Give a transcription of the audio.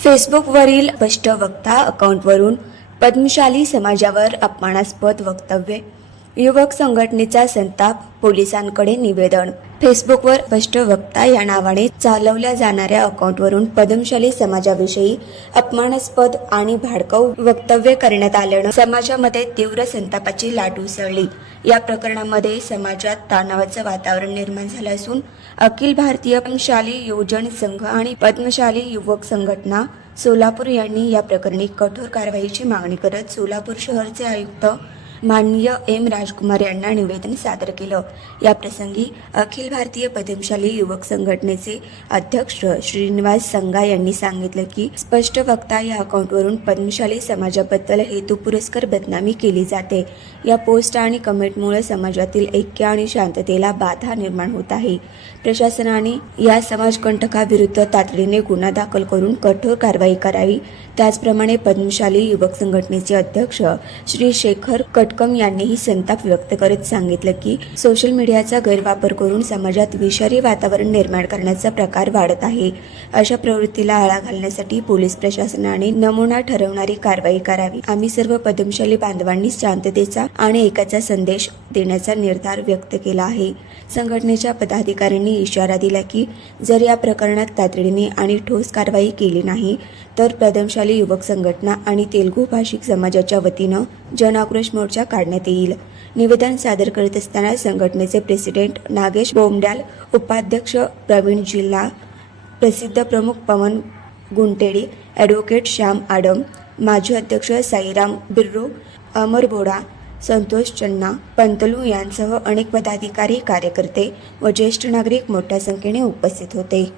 फेसबुकवरील स्पष्ट वक्ता अकाउंटवरून पद्मशाली समाजावर अपमानास्पद वक्तव्य, युवक संघटनेचा संताप, पोलिसांकडे निवेदन। फेसबुकवर स्पष्ट वक्ता या नावाने चालवल्या जाणाऱ्या अकाउंटवरून पद्मशाली समाजाविषयी अपमानास्पद आणि भडकाऊ वक्तव्य करण्यात आल्यानं समाजामध्ये तीव्र संतापाची लाट उसळली। या प्रकरणामध्ये समाजात तणावाचं वातावरण निर्माण झालं असून अखिल भारतीय पद्मशाली योजन संघ आणि पद्मशाली युवक संघटना सोलापूर यांनी या प्रकरणी कठोर कारवाईची मागणी करत सोलापूर शहरचे आयुक्त माननीय एम राजकुमार यांना निवेदन सादर केलं। या प्रसंगी अखिल भारतीय पद्मशाली युवक संघटनेचे अध्यक्ष श्रीनिवास संगा यांनी सांगितलं की स्पष्ट वक्ता या अकाउंटवरून पद्मशाली समाजाबद्दल हेतुपुरस्सर बदनामी केली जाते। या पोस्ट आणि कमेंटमुळे समाजातील ऐक्य आणि शांततेला बाधा निर्माण होत आहे। प्रशासनाने या समाजकंटकाविरुद्ध तातडीने गुन्हा दाखल करून कठोर कारवाई करावी। त्याचप्रमाणे पद्मशाली युवक संघटनेचे अध्यक्ष श्री शेखर कटकम यांनीही संताप व्यक्त करत सांगितलं की सोशल मीडियाचा गैरवापर करून समाजात विषारी वातावरण निर्माण करण्याचा प्रकार वाढत आहे। अशा प्रवृत्तीला आळा घालण्यासाठी पोलीस प्रशासनाने नमुना ठरवणारी कारवाई करावी। आम्ही सर्व पद्मशाली बांधवांनी शांततेचा आणि एकाचा संदेश देण्याचा निर्धार व्यक्त केला आहे। संघटनेच्या पदाधिकाऱ्यांनी इशारा दिला की जर या प्रकरणात तातडीने आणि ठोस कारवाई केली नाही तर पद्मशाली युवक संघटना आणि तेलुगू भाषिक समाजाच्या वतीनं जनआक्रोश मोर्चा काढण्यात येईल। निवेदन सादर करत असताना संघटनेचे प्रेसिडेंट नागेश बोमड्याल, उपाध्यक्ष प्रवीण जिल्हा, प्रसिद्ध प्रमुख पवन गुंटेडी, ॲडव्होकेट श्याम आडम, माजी अध्यक्ष साईराम बिर्रू, अमर बोडा, संतोष चन्ना, पंतलू यांसह अनेक पदाधिकारी, कार्यकर्ते व ज्येष्ठ नागरिक मोठ्या संख्येने उपस्थित होते।